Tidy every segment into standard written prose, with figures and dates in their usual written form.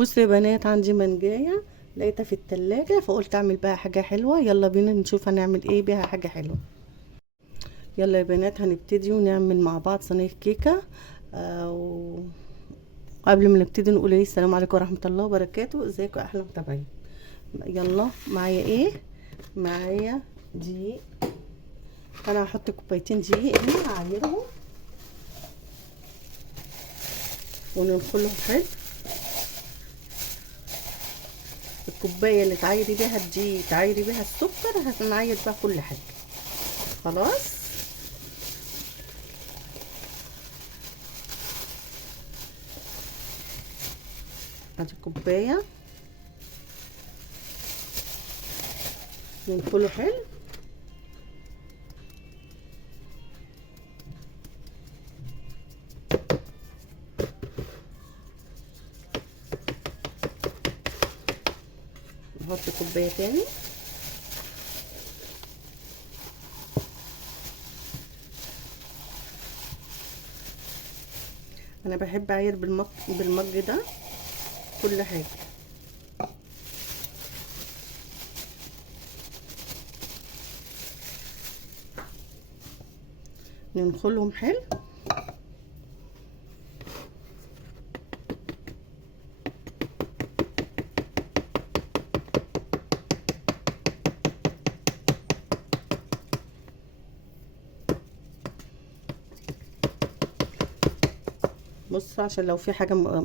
بصوا يا بنات، عندي منجايه لقيتها في التلاجة، فقلت اعمل بها حاجه حلوه. يلا بينا نشوف هنعمل ايه بيها حاجه حلوه. يلا يا بنات، هنبتدي ونعمل مع بعض صينيه كيكه. وقبل ما نبتدي نقول ايه، السلام عليكم ورحمه الله وبركاته. ازيكم يا احلى متابعين؟ يلا معايا ايه؟ معايا دقيق. انا هحط كوبايتين دقيق هنا، هعايرهم وننخلهم حلو. الكوبايه اللي تعايري بيها الدقيق تعايري بيها السكر، هنعاير بيها كل حاجه. خلاص. ادي كوبايه، ننخله حلو. نحط كوبايه تاني. انا بحب اعاير بالمج ده كل حاجه. ننخلهم حلو. بص، عشان لو في حاجه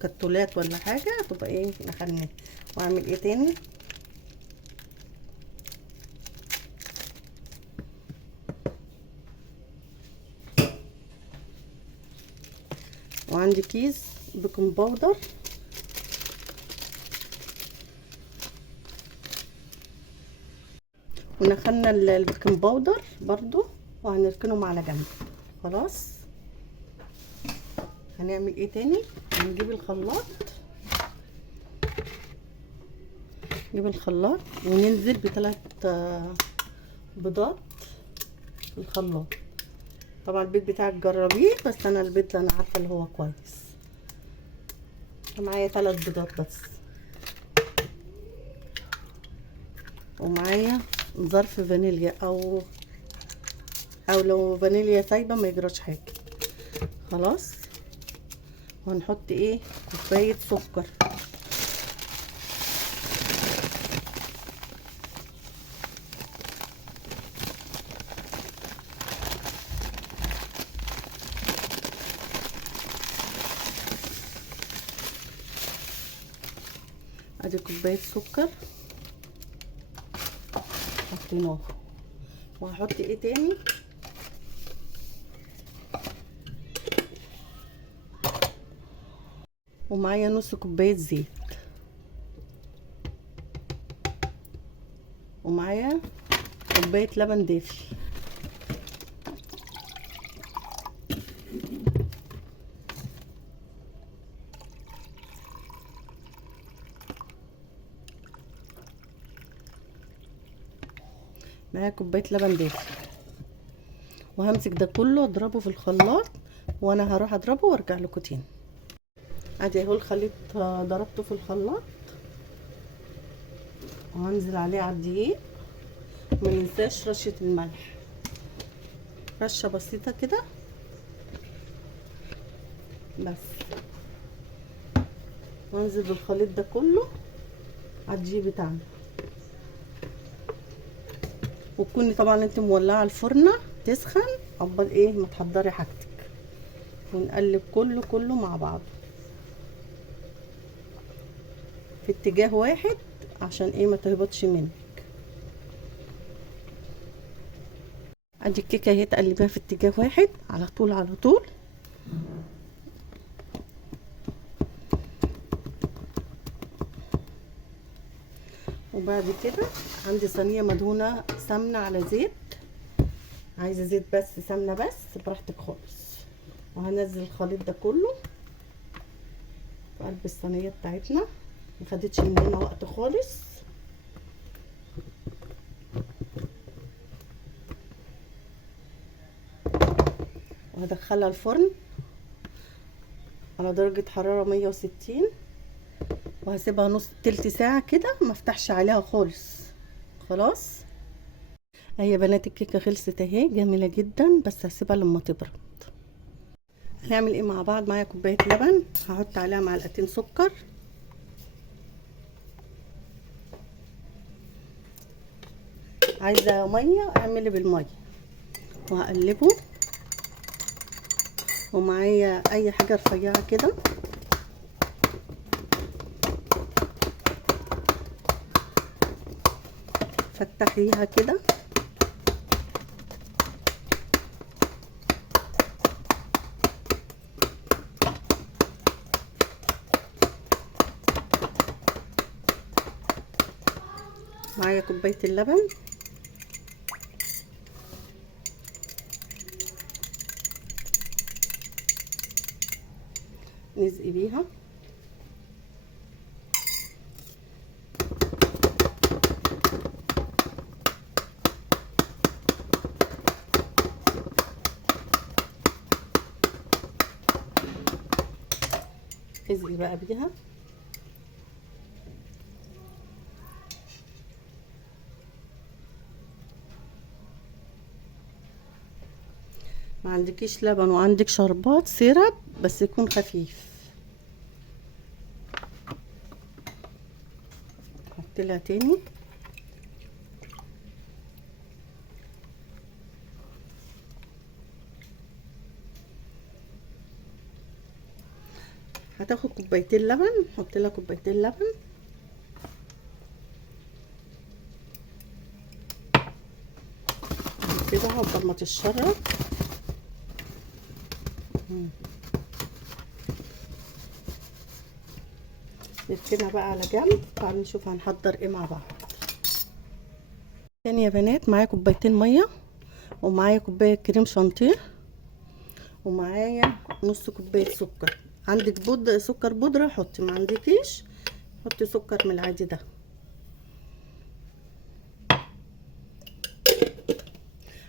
كتولات ولا حاجه تبقى ايه نخليها. واعمل ايه تاني؟ وعندي كيس بيكنج باودر. ونخلنا البيكنج باودر برضو، وهنركنهم على جنب. خلاص. هنعمل ايه تاني؟ هنجيب الخلاط. نجيب الخلاط وننزل بثلاث بيضات في الخلاط. طبعا البيض بتاعك جربيه، بس انا البيض اللي انا عارفه اللي هو كويس. معايا 3 بيضات بس. ومعايا ظرف فانيليا، او لو فانيليا سايبه ما يجراش حاجه. خلاص. وهنحط ايه؟ كوبايه سكر. ادي كوبايه سكر حطيناها. وهحط ايه تاني؟ ومعايا نص كوبايه زيت. ومعايا كوبايه لبن دافي. معايا كوبايه لبن دافي. وهمسك ده كله اضربه في الخلاط، وانا هروح اضربه وارجع لكم تاني. ادي اهو الخليط، ضربته في الخلاط. وهنزل عليه على الدقيق. ما ننساش رشه الملح، رشه بسيطه كده بس. وانزل بالخليط ده كله على الدقيق بتاعنا. وتكوني طبعا انت مولعه الفرنه تسخن عقبال ايه ما تحضري حاجتك. ونقلب كله مع بعض في اتجاه واحد، عشان ايه ما تهبطش منك. ادي الكيكه اهي، تقلبيها في اتجاه واحد على طول على طول. وبعد كده عندي صينيه مدهونه سمنه على زيت. عايزه زيت بس سمنه بس براحتك خالص. وهنزل الخليط ده كله في قلب الصينيه بتاعتنا. ما خدتش مننا وقت خالص. وهدخلها الفرن على درجه حراره 160 وهسيبها نص تلت ساعة كده، ما افتحش عليها خالص. خلاص اهي يا بنات الكيكة خلصت اهي، جميلة جدا، بس هسيبها لما تبرد. هنعمل ايه مع بعض؟ معايا كوباية لبن، هحط عليها معلقتين سكر، عايزة مية اعملي بالمية، وهقلبه. ومعايا اي حاجة رفيعة كده، فتحيها كده. معايا كوباية اللبن، نسقي بيها. اسقي بقى بيها. ما عندكيش لبن وعندك شربات سيرب، بس يكون خفيف. حط لها تاني. هتاخد كوبايتين لبن، حط لها كوبايتين لبن. كده عقبال ما تتشرب. نركنها بقى على جنب. تعالوا نشوف هنحضر ايه مع بعض. تاني يا بنات، معايا كوبايتين ميه، ومعايا كوبايه كريم شانتيه، ومعايا نص كوبايه سكر. عندك سكر بودره حطي، ما عندكيش حطي سكر من العادي ده.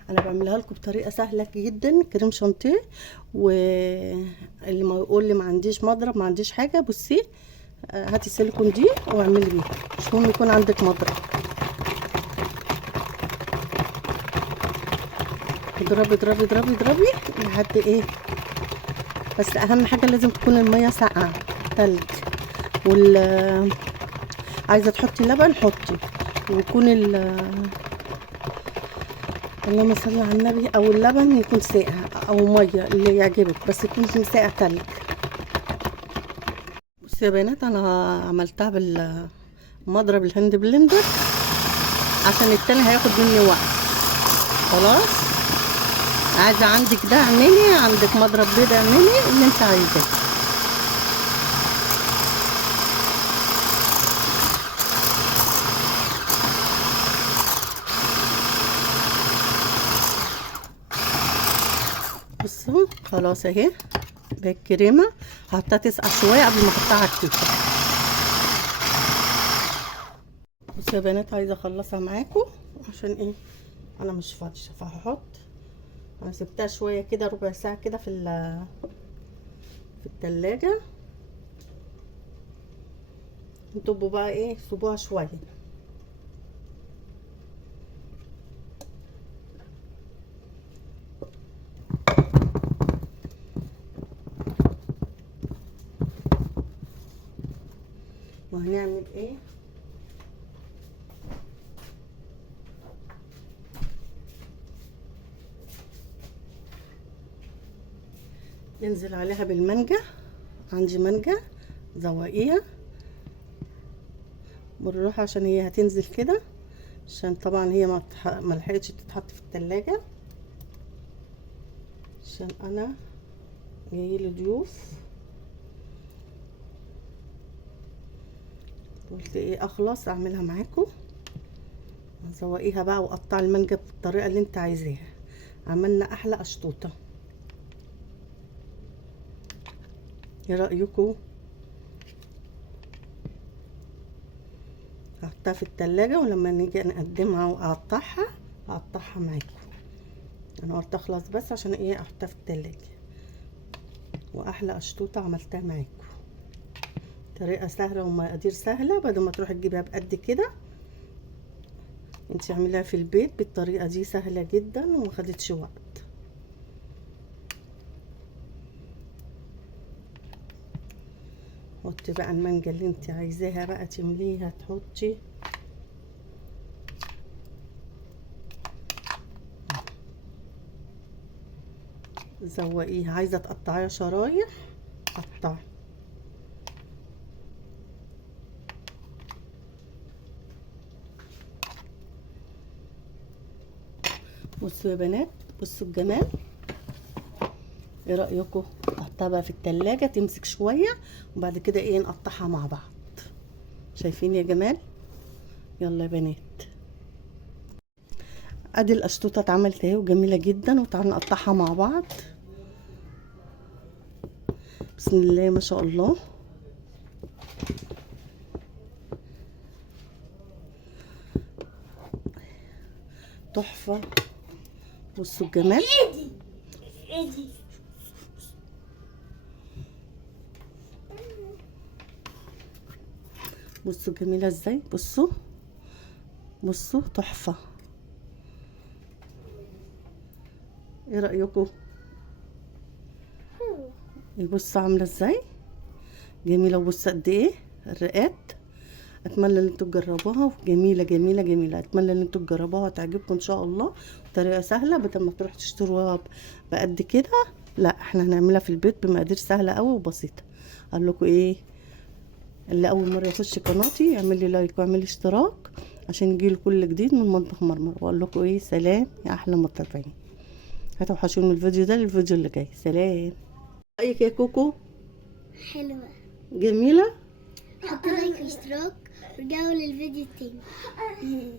انا بعملها لكم بطريقه سهله جدا، كريم شانتيه. واللي ما يقول لي ما عنديش مضرب ما عنديش حاجه، بصي هاتي السيليكون دي واعملي بيها، مش مهم يكون عندك مضرب. اضربي اضربي اضربي اضربي لحد ايه، بس اهم حاجه لازم تكون الميه ساقعه تلج. عايزه تحطي لبن حطي، ويكون اللهم صل على النبي، او اللبن يكون ساقع او ميه اللي يعجبك، بس يكون ساقع تلج. بصي يا بنات، انا عملتها بالمضرب الهاند بلندر عشان التاني هياخد مني وقت. خلاص، عايزه عندك ده اعملي، عندك مضرب بيض اعملي اللي انت عايزاه. بصوا خلاص اهي بالكريمه، هحطها تسقع شويه قبل ما احطها على الكيكه. بصوا يا بنات، عايزه اخلصها معاكم عشان ايه، انا مش فاضيه. فهحط، انا سبتها شويه كده ربع ساعه كده في التلاجة. انتوا بقى ايه، سيبوها شويه. وهنعمل ايه، ننزل عليها بالمانجا. عندي مانجا، زوقيها بالراحه عشان هي هتنزل كده، عشان طبعا هي ما لحقتش تتحط في التلاجة، عشان انا جايلي ضيوف. قلت ايه اخلص اعملها معاكم. زوقيها بقى وقطع المانجا بالطريقه اللي انت عايزاها. عملنا احلى اشطوطه. ايه رايكم؟ هحطها في التلاجة، ولما نيجي نقدمها واقطعها هقطعها معاكم. انا قلت اخلص بس عشان ايه احطها في التلاجة. واحلى اشطوطه عملتها معاكم. طريقة سهلة ومقادير سهلة، بدل ما تروحي تجيبها بقد كده انت اعمليها في البيت بالطريقة دي، سهلة جدا وما خدتش وقت. حطي بقى المانجا اللي انت عايزاها بقى تمليها، تحطي زوقيها. عايزة تقطعيها شرايح قطعي. بصوا يا بنات، بصوا الجمال. ايه رأيكم؟ احطها بقى في التلاجة تمسك شوية وبعد كده ايه نقطعها مع بعض. شايفين يا جمال؟ يلا يا بنات، ادي القشطوطة اتعملت اهي وجميلة جدا، وتعالوا نقطعها مع بعض. بسم الله ما شاء الله. تحفة. بصوا الجمال. بصوا جميلة ازاي، بصوا بصوا تحفة. ايه رأيكم؟ بصوا عاملة ازاي جميلة، وبصوا قد ايه الرقات. اتمنى ان انتوا تجربوها، جميله جميله جميله. اتمنى ان انتوا تجربوها وتعجبكم ان شاء الله. طريقه سهله، بدل ما تروحوا تشتروها بقد كده، لا احنا هنعملها في البيت بمقادير سهله قوي وبسيطه. اقول لكم ايه، اللي اول مره يخش قناتي يعمل لي لايك ويعمل لي اشتراك عشان يجيله كل جديد من مطبخ مرمر. واقول لكم ايه، سلام يا احلى متابعين. هتوحشوني من الفيديو ده للفيديو اللي جاي. سلام. رايك يا كوكو؟ حلوة. جميله. حطوا لايك واشتراك ورجعوا للفيديو التاني.